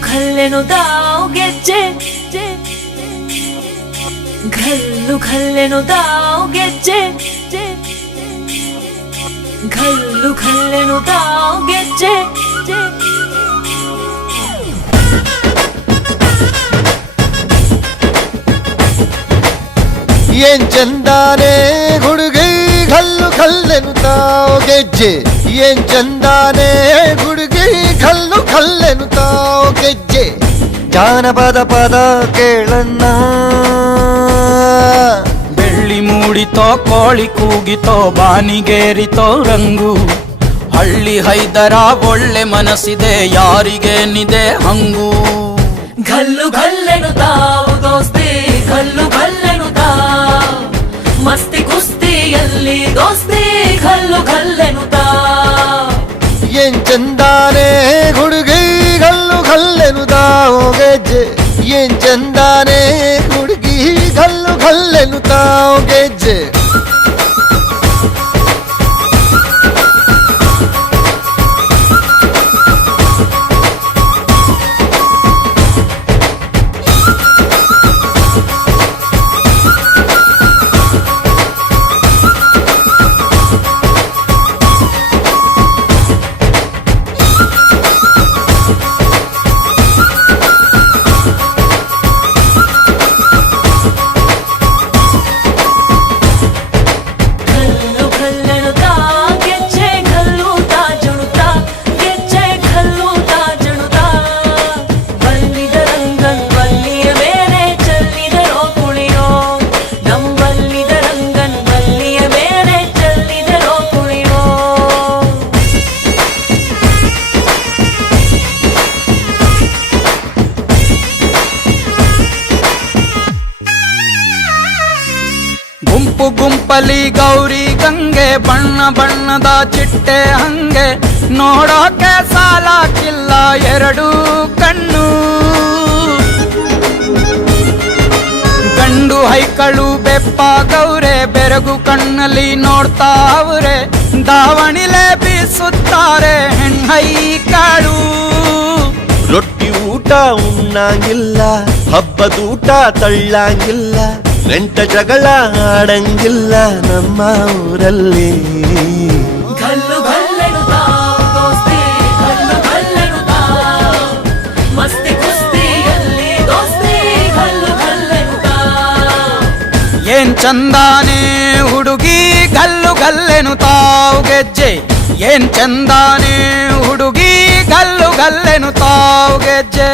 ಘಲ್ಲೆನುದಾವ್ ಗೆಜ್ಜೆ ಘಲ್ಲೆನುದಾವ್ ಗೆಜ್ಜೆ ಘಲ್ಲೆನುದಾವ್ ಗೆಜ್ಜೆ ಏನ್ ಚಂದಾನೆ ಹುಡುಗಿ ಘಲ್ಲು ಘಲ್ಲೆನುತಾವ್ ಗೆಜ್ಜೆ ಏನ್ ಚಂದಾನೆ ಹುಡುಗಿ ಘಲ್ಲು ಘಲ್ಲೆನುತಾವ್ ಗೆಜ್ಜೆ ಜಾನಪದ ಪದ ಕೇಳಣ್ಣ ಬೆಳ್ಳಿ ಮೂಡಿತೋ ಕೋಳಿ ಕೂಗಿತೋ ಬಾನಿಗೇರಿತೋ ರಂಗು ಹಳ್ಳಿ ಹೈದರ ಒಳ್ಳೆ ಮನಸ್ಸಿದೆ ಯಾರಿಗೇನಿದೆ ಹಂಗು ಘಲ್ಲು ಘಲ್ಲೆನುತಾವ್ ದೋಸ್ತಿ ಘಲ್ಲು ಘಲ್ಲೆನುತಾವ್ ಮಸ್ತಿ ಕುಸ್ತಿಯಲ್ಲಿ ದೋಸ್ತಿ ಘಲ್ಲು ಘಲ್ಲೆನುತಾವ್ ಏನ್ ಚಂದಾನೆ ಹುಡುಗಿ ಘಲ್ಲು ಘಲ್ಲೆನುತಾವ್ ಗೆಜ್ಜೆ ಏನ್ ಚಂದಾನೆ ಹುಡುಗಿ ಘಲ್ಲು ಘಲ್ಲೆನುತಾವ್ ಗೆಜ್ಜೆ ಗುಂಪು ಗುಂಪಲಿ ಗೌರಿ ಗಂಗೆ ಬಣ್ಣ ಬಣ್ಣದ ಚಿಟ್ಟೆ ಹಂಗೆ ನೋಡೋಕೆ ಸಾಲಾಕಿಲ್ಲ ಎರಡು ಕಣ್ಣು ಗಂಡು ಹೈಕಳು ಬೆಪ್ಪ ಗೌರೆ ಬೆರಗು ಕಣ್ಣಲ್ಲಿ ನೋಡ್ತಾ ಅವ್ರೆ ದಾವಣಿಲೆ ಬೀಸುತ್ತಾರೆ ಹೆಣ್ಣೈಕಾಳು ರೊಟ್ಟಿ ಊಟ ಉಣ್ಣಂಗಿಲ್ಲ ಹಬ್ಬದೂಟ ತಳ್ಳಂಗಿಲ್ಲ ನೆಂಟ ಜಗಳ ಆಡಂಗಿಲ್ಲ ನಮ್ಮ ಊರಲ್ಲಿ ಘಲ್ಲು ಘಲ್ಲೆನುತಾವ್ ದೋಸ್ತಿ ಘಲ್ಲು ಘಲ್ಲೆನುತಾವ್ ಮಸ್ತಿ ಕುಸ್ತಿಯಲ್ಲಿ ದೋಸ್ತಿ ಘಲ್ಲು ಘಲ್ಲೆನುತಾವ್ ಏನ್ ಚಂದಾನೆ ಹುಡುಗಿ ಘಲ್ಲು ಘಲ್ಲೆನುತಾವ್ ಗೆಜ್ಜೆ ಏನ್ ಚಂದಾನೆ ಹುಡುಗಿ ಘಲ್ಲು ಘಲ್ಲೆನುತಾವ್ ಗೆಜ್ಜೆ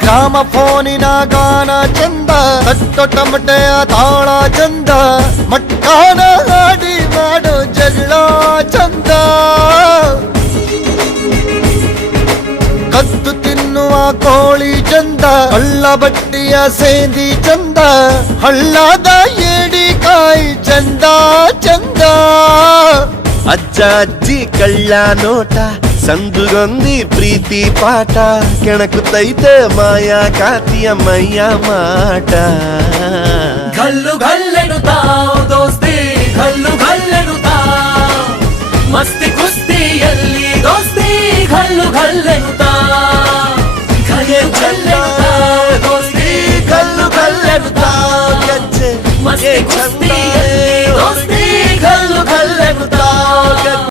ಗ್ರಾಮ ಫೋನಿನ ಗಾನ ಚಂದ ತಟ್ಟೊ ಟಮಟೆಯ ತಾಳ ಚಂದ ಮಟ್ಟಾನ ಹಾಡಿ ಮಾಡೋ ಜಗಳ ಚಂದ ಕದ್ದು ತಿನ್ನುವ ಕೋಳಿ ಚಂದ ಹಳ್ಳ ಬಟ್ಟಿಯ ಸೇಂದಿ ಚಂದ ಹಳ್ಳದ ಏಡಿಕಾಯಿ ಚಂದ ಚಂದ ಅಜ್ಜ ಅಜ್ಜಿ ಕಳ್ಳ ನೋಟ ಸಂದುಗೊಂದಿ ಪ್ರೀತಿ ಪಾಠ ಕೆಣಕುತ್ತೈತೆ ಮಾಯಾ ಕಾತಿಯ ಮೈಯ ಮಾಟ ಘಲ್ಲು ಘಲ್ಲೆನುತಾವ್ ದೋಸ್ತಿ ಘಲ್ಲು ಘಲ್ಲೆನುತಾವ್ ಮಸ್ತಿ ಕುಸ್ತಿಯಲ್ಲಿ ದೋಸ್ತಿ ಘಲ್ಲು ಘಲ್ಲೆನುತಾವ್